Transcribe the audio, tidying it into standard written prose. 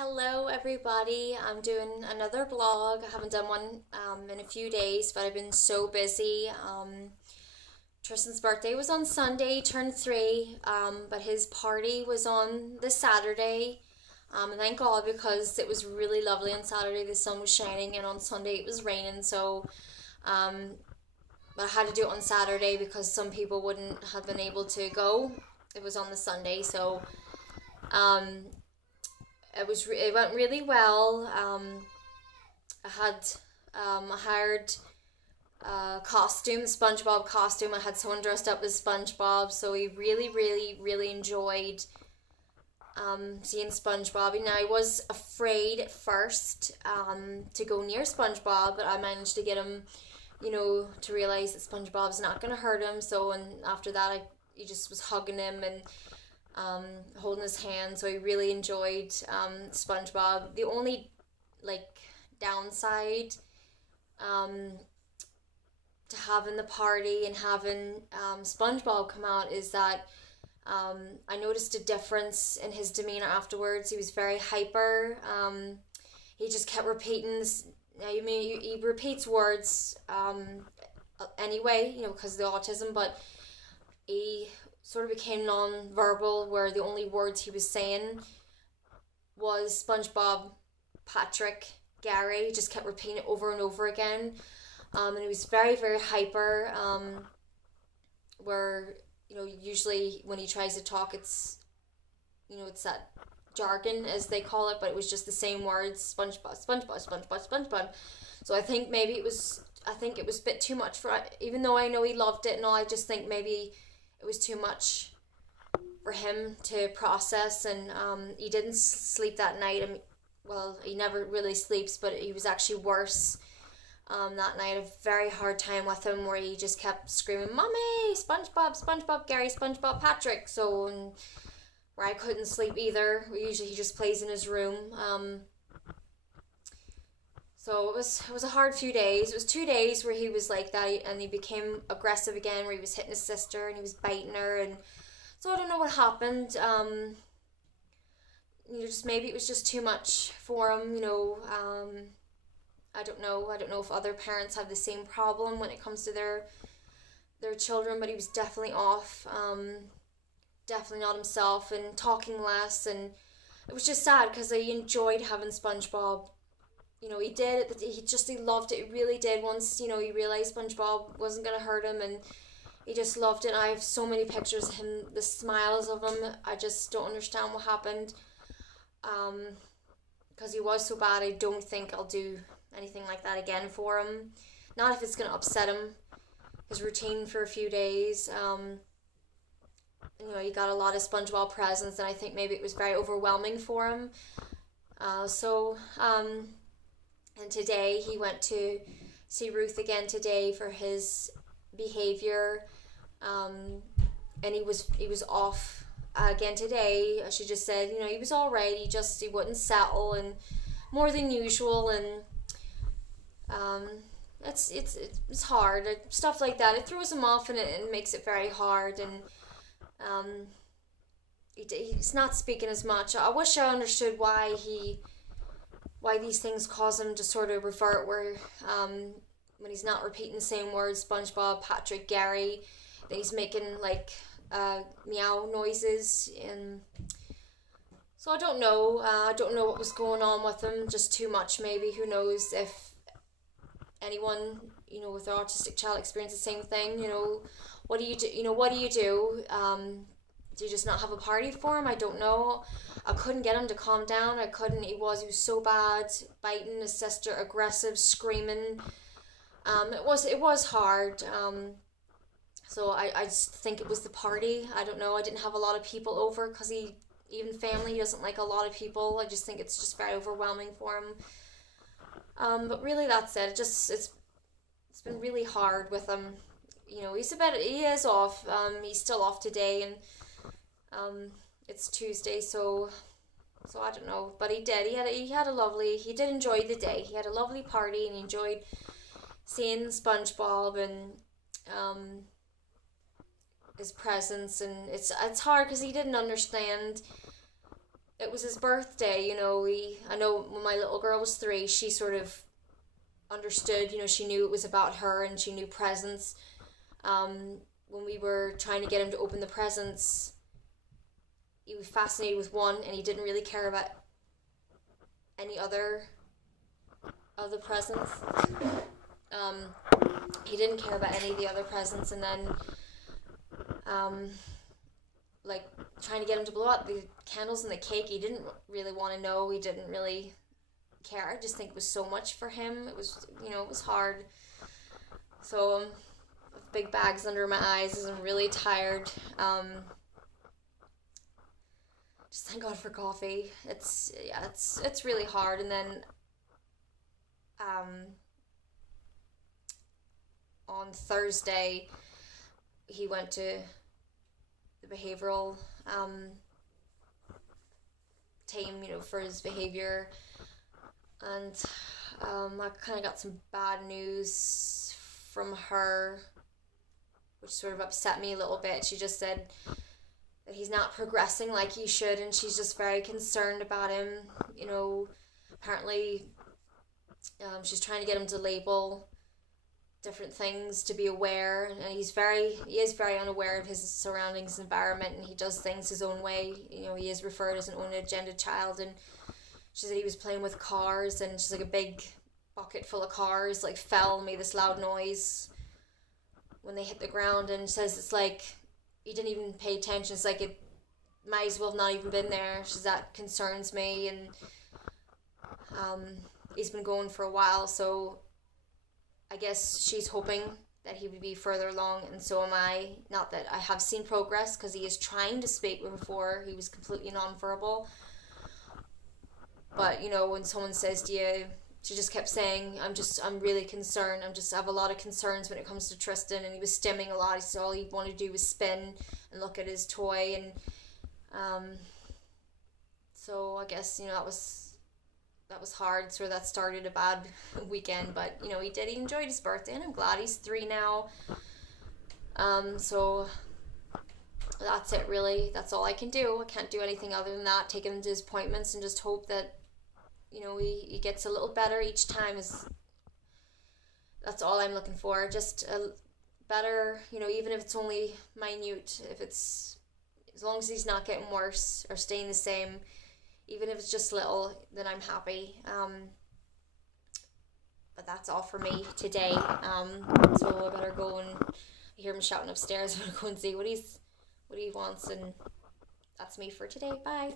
Hello everybody, I'm doing another vlog. I haven't done one in a few days, but I've been so busy. Tristan's birthday was on Sunday, he turned 3, but his party was on this Saturday. And thank God, because it was really lovely on Saturday, the sun was shining, and on Sunday it was raining, so um, but I had to do it on Saturday because some people wouldn't have been able to go. It was on the Sunday, so um, it went really well. I hired a costume, SpongeBob costume. I had someone dressed up as SpongeBob, so we really enjoyed seeing SpongeBob. Now, I was afraid at first to go near SpongeBob, but I managed to get him, to realize that SpongeBob's not gonna hurt him. So, and after that, he just was hugging him and holding his hand. So I really enjoyed SpongeBob. The only like downside to having the party and having SpongeBob come out is that I noticed a difference in his demeanor afterwards. He was very hyper. He just kept repeating this. I mean, he repeats words anyway, because of the autism, but he sort of became non-verbal, where the only words he was saying was SpongeBob, Patrick, Gary. He just kept repeating it over and over again. And he was very hyper, where, usually when he tries to talk, it's that jargon, as they call it, but it was just the same words, SpongeBob. So I think maybe it was a bit too much even though I know he loved it and all, I just think maybe it was too much for him to process, and he didn't sleep that night. I mean, well, he never really sleeps, but he was actually worse that night. A very hard time with him, where he just kept screaming, "Mommy, SpongeBob, Gary, SpongeBob, Patrick." So, and where I couldn't sleep either. Usually he just plays in his room. So it was a hard few days. It was 2 days where he was like that, and he became aggressive again, where he was hitting his sister and he was biting her, and so I don't know what happened. Just maybe it was just too much for him. I don't know. I don't know if other parents have the same problem when it comes to their children, but he was definitely off. Definitely not himself, and talking less, and it was just sad because I enjoyed having SpongeBob. He did it. He loved it. He really did. Once he realized SpongeBob wasn't gonna hurt him, and he just loved it. I have so many pictures of him, the smiles of him. I just don't understand what happened. Because he was so bad. I don't think I'll do anything like that again for him. Not if it's gonna upset him, his routine for a few days. He got a lot of SpongeBob presents, and I think maybe it was very overwhelming for him. And today he went to see Ruth again today for his behavior, and he was off again today. She just said, he was all right. He wouldn't settle, and more than usual, and it's hard. Stuff like that, it throws him off, and it makes it very hard, and he's not speaking as much. I wish I understood why these things cause him to sort of revert, where when he's not repeating the same words, SpongeBob, Patrick, Gary, then he's making like meow noises, and so I don't know. I don't know what was going on with him. Just too much, maybe. Who knows if anyone with an autistic child experiences the same thing? What do you do? What do you do? Do you just not have a party for him? I don't know. I couldn't get him to calm down. I couldn't. He was so bad, biting his sister, aggressive, screaming. It was hard. So I just think it was the party. I don't know. I didn't have a lot of people over, because even family, he doesn't like a lot of people. I just think it's just very overwhelming for him. But really, that's it. It's been really hard with him. He is off. He's still off today, and it's Tuesday, so I don't know. But he did. He did enjoy the day. He had a lovely party, and he enjoyed seeing SpongeBob and his presence. And it's hard because he didn't understand it was his birthday, you know. I know when my little girl was 3, she sort of understood, you know, she knew it was about her and she knew presents. When we were trying to get him to open the presents, he was fascinated with one and he didn't really care about any other of the presents. He didn't care about any of the other presents, and then like trying to get him to blow out the candles and the cake, he didn't really want to know. He didn't really care. I just think it was so much for him. It was, you know, it was hard. So with big bags under my eyes, I'm really tired. Just thank God for coffee. It's really hard. And then on Thursday he went to the behavioral team, you know, for his behavior, and I kind of got some bad news from her, which sort of upset me a little bit. She just said that he's not progressing like he should, and she's just very concerned about him. You know, apparently she's trying to get him to label different things, to be aware, and he is very unaware of his surroundings and environment, and he does things his own way. You know, he is referred as an own agenda child, and she said he was playing with cars, and she's like a big bucket full of cars like fell and made this loud noise when they hit the ground, and says it's like he didn't even pay attention. It's like it might as well have not even been there. She says that concerns me, and he's been going for a while, so I guess she's hoping that he would be further along, and so am I. Not that I have seen progress, because he is trying to speak, where before he was completely non-verbal. But, you know, when someone says to you, she just kept saying, I'm really concerned. I have a lot of concerns when it comes to Tristan, and he was stimming a lot. He said all he wanted to do was spin and look at his toy, and so I guess, you know, that was hard. So that started a bad weekend, but, you know, he enjoyed his birthday, and I'm glad he's 3 now. So that's it, really. That's all I can do. I can't do anything other than that. Take him to his appointments and just hope that, you know, he gets a little better each time. That's all I'm looking for. Just a better, you know, even if it's only minute, as long as he's not getting worse or staying the same, even if it's just little, then I'm happy. But that's all for me today. So I better go, and I hear him shouting upstairs. I'm gonna go and see what he wants, and that's me for today. Bye.